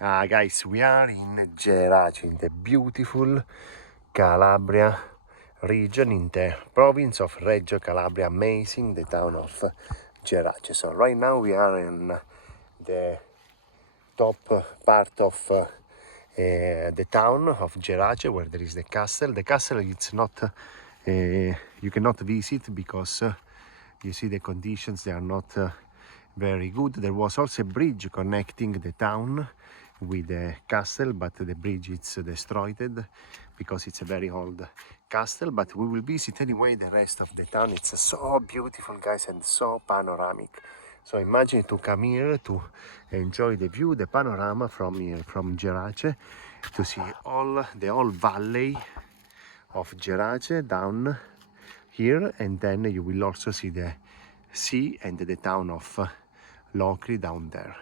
Guys, we are in Geraci, in the beautiful Calabria region, in the province of Reggio Calabria, amazing, the town of Geraci. So right now we are in the top part of the town of Geraci, where there is the castle. The castle, it's not, you cannot visit because you see the conditions, they are not very good. There was also a bridge connecting the town with the castle, but the bridge is destroyed because it's a very old castle. But we will visit anyway the rest of the town. It's so beautiful, guys, and so panoramic. So imagine to come here to enjoy the view, the panorama from here, from Gerace, to see all the whole valley of Gerace down here, and then you will also see the sea and the town of Locri down there.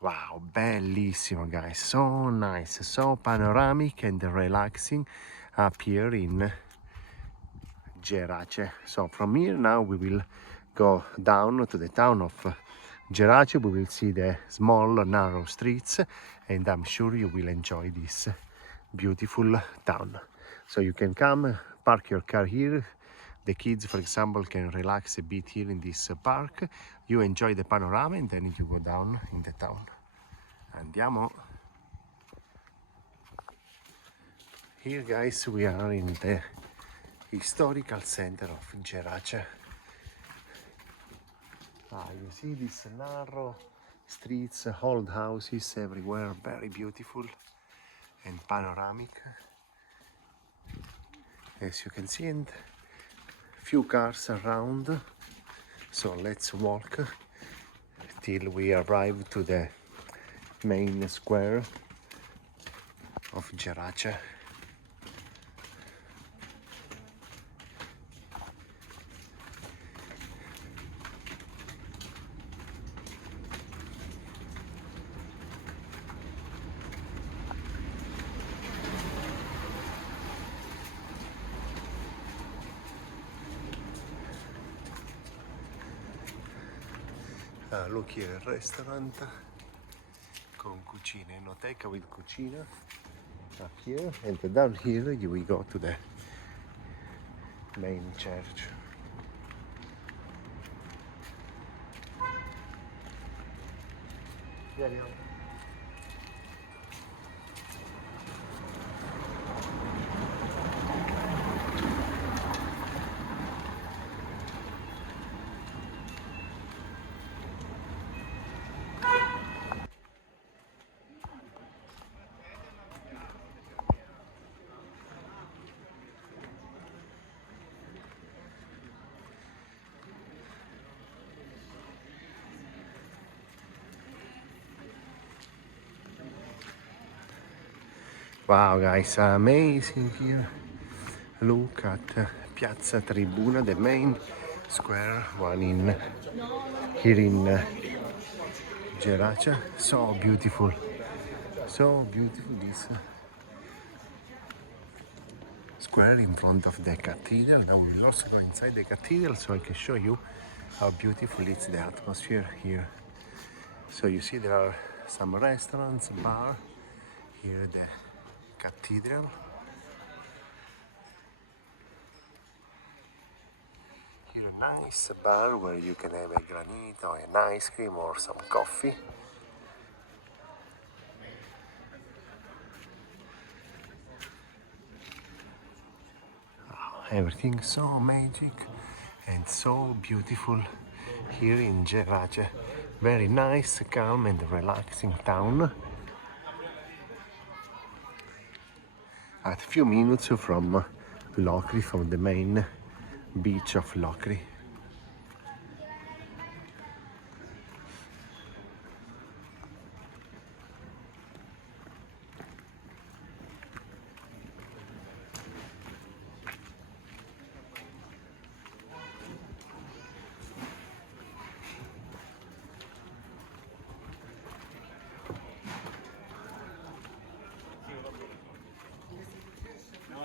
Wow, bellissimo, guys, so nice, so panoramic and relaxing up here in Gerace. So from here now we will go down to the town of Gerace. We will see the small narrow streets, and I'm sure you will enjoy this beautiful town. So you can come, park your car here. The kids, for example, can relax a bit here in this park. You enjoy the panorama and then you go down in the town. Andiamo. Here, guys, we are in the historical center of Gerace. You see these narrow streets, old houses everywhere, very beautiful and panoramic. As you can see, and few cars around. So let's walk till we arrive to the main square of Gerace. Look here, restaurant con cucina, enoteca with cucina up here, and down here you will go to the main church. Wow, guys, amazing here. Look at Piazza Tribuna, the main square one in here in Gerace. So beautiful this square in front of the cathedral. Now we will also go inside the cathedral so I can show you how beautiful is the atmosphere here. So you see there are some restaurants, bar here, the cathedral. Here a nice bar where you can have a granito, an ice cream or some coffee. Everything so magic and so beautiful here in Gerace. Very nice, calm and relaxing town. At a few minutes from Locri, from the main beach of Locri.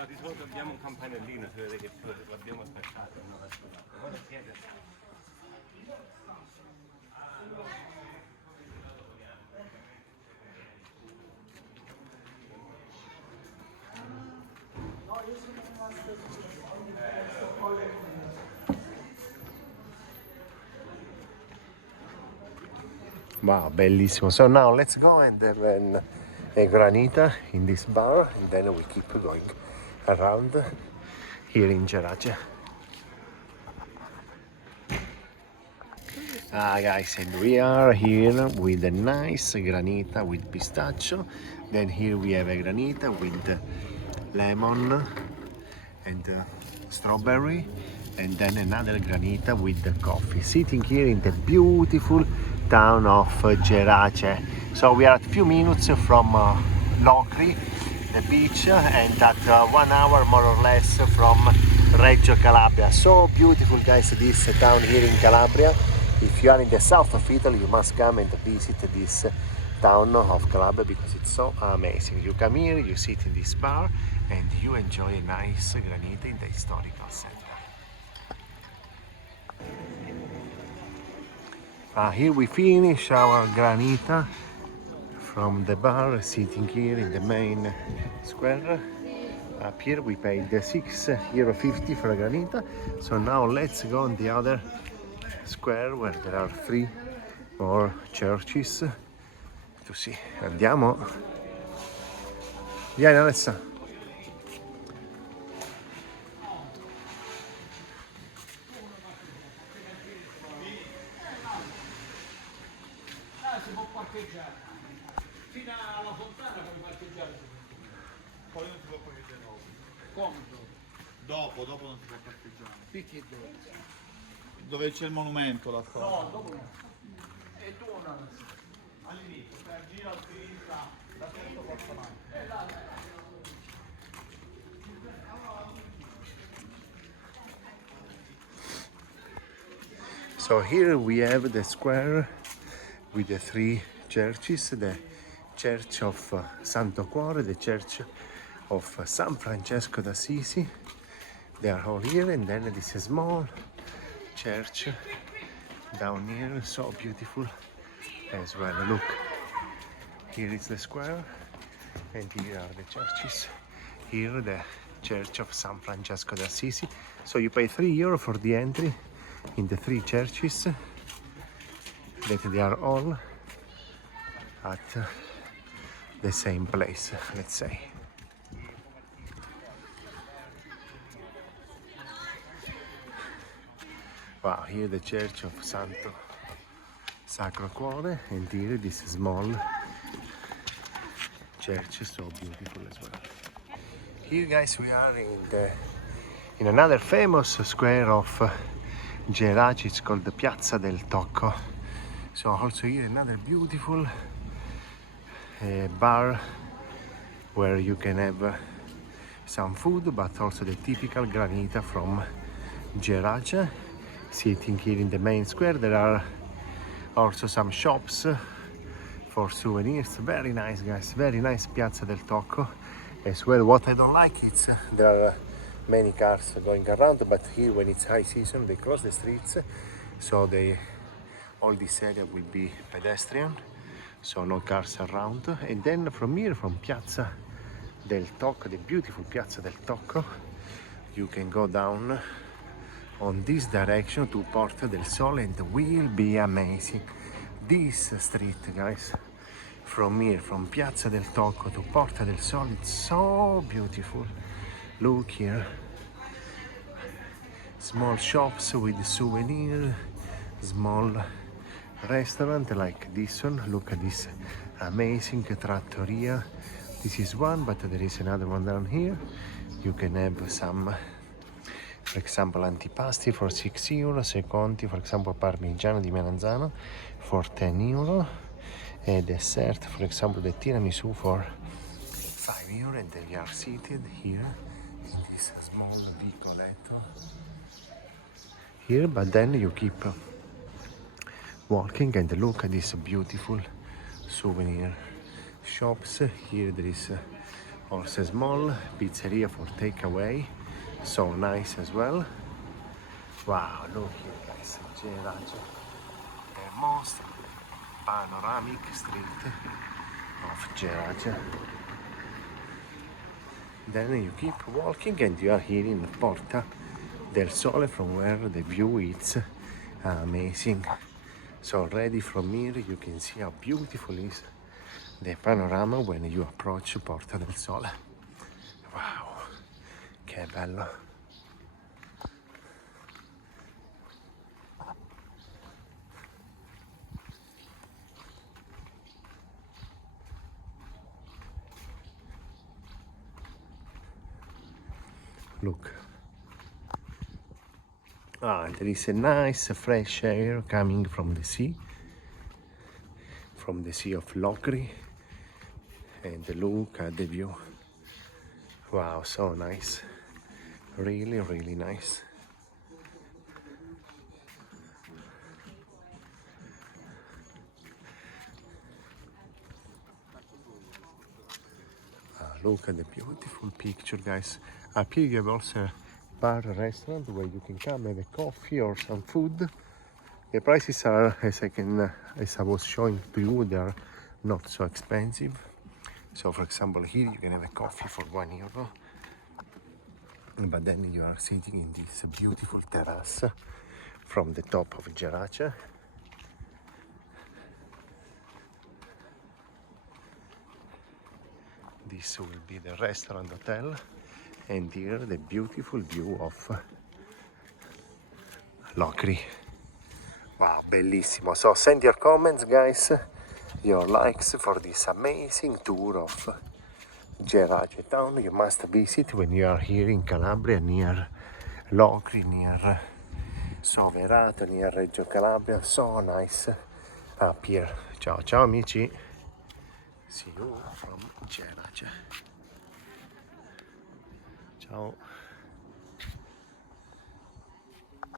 Di solito abbiamo un campanellino, si vede che l'abbiamo attaccato. Wow, bellissimo. So now let's go and have a granita in this bar, and then we keep going around here in Gerace. Guys, and we are here with a nice granita with pistachio. Then here we have a granita with lemon and strawberry, and then another granita with the coffee. Sitting here in the beautiful town of Gerace. So we are a few minutes from Locri, the beach, and at 1 hour more or less from Reggio Calabria. So beautiful, guys, this town here in Calabria. If you are in the south of Italy, you must come and visit this town of Calabria because it's so amazing. You come here, you sit in this bar, and you enjoy a nice granita in the historical center. Here we finish our granita from the bar, sitting here in the main square. Up here we paid €6.50 for a granita. So now let's go on the other square where there are 3 more churches to see. Andiamo. Vieni Alessa. Si può parcheggiare fino alla fontana, puoi parcheggiare, Poi non si può parcheggiare dopo. comodo, Dopo non si può parcheggiare. picchi dove? Dove c'è il monumento là fuori. No, dopo no. E tu una all'inizio, gira a sinistra da sotto porta avanti. So here we have the square with the 3 churches, the Church of Santo Cuore, the Church of San Francesco d'Assisi. They are all here, and then this small church down here, so beautiful as well. Look, here is the square, and here are the churches. Here the Church of San Francesco d'Assisi. So you pay €3 for the entry in the 3 churches, that they are all at the same place, let's say. Wow, here the Church of Santo Sacro Cuore, and here this small church, so beautiful as well. Here, guys, we are in another famous square of Geraci. It's called the Piazza del Tocco. So also here another beautiful bar where you can have some food, but also the typical granita from Gerace. Sitting here in the main square, there are also some shops for souvenirs. Very nice, guys, very nice Piazza del Tocco as well. What I don't like is there are many cars going around, but here when it's high season they close the streets, so all this area will be pedestrian, so no cars around. And then from here, from Piazza del Tocco, the beautiful Piazza del Tocco, you can go down on this direction to Porta del Sole, and will be amazing. This street, guys, from here, from Piazza del Tocco to Porta del Sole, it's so beautiful. Look here, small shops with souvenir, small restaurant like this one. Look at this amazing trattoria. This is one, but there is another one down here. You can have some, for example, antipasti for €6, secondi, for example, parmigiano di melanzano for €10, a dessert, for example, the tiramisu for €5, and they are seated here in this small vicoletto here. But then you keep walking and look at this beautiful souvenir shops. Here there is also a small pizzeria for takeaway, so nice as well. Wow, look here, guys, Gerace, the most panoramic street of Gerace. Then you keep walking and you are here in Porta del Sole, from where the view is amazing. So already from here you can see how beautiful is the panorama when you approach Porta del Sole. Wow, che bello. Look. There is a nice fresh air coming from the sea of Locri, and look at the view. Wow, so nice, really, really nice. Look at the beautiful picture, guys. Up here you have also a bar restaurant where you can come have a coffee or some food. The prices are, as I was showing to you, they are not so expensive. So for example, here you can have a coffee for €1, but then you are sitting in this beautiful terrace from the top of Gerace. This will be the restaurant hotel, and here the beautiful view of Locri. Wow, bellissimo. So send your comments, guys, your likes for this amazing tour of Gerace town. You must visit when you are here in Calabria, near Locri, near Soverato, near Reggio Calabria. So nice up here. Ciao ciao amici. See you from Gerace. Ciao.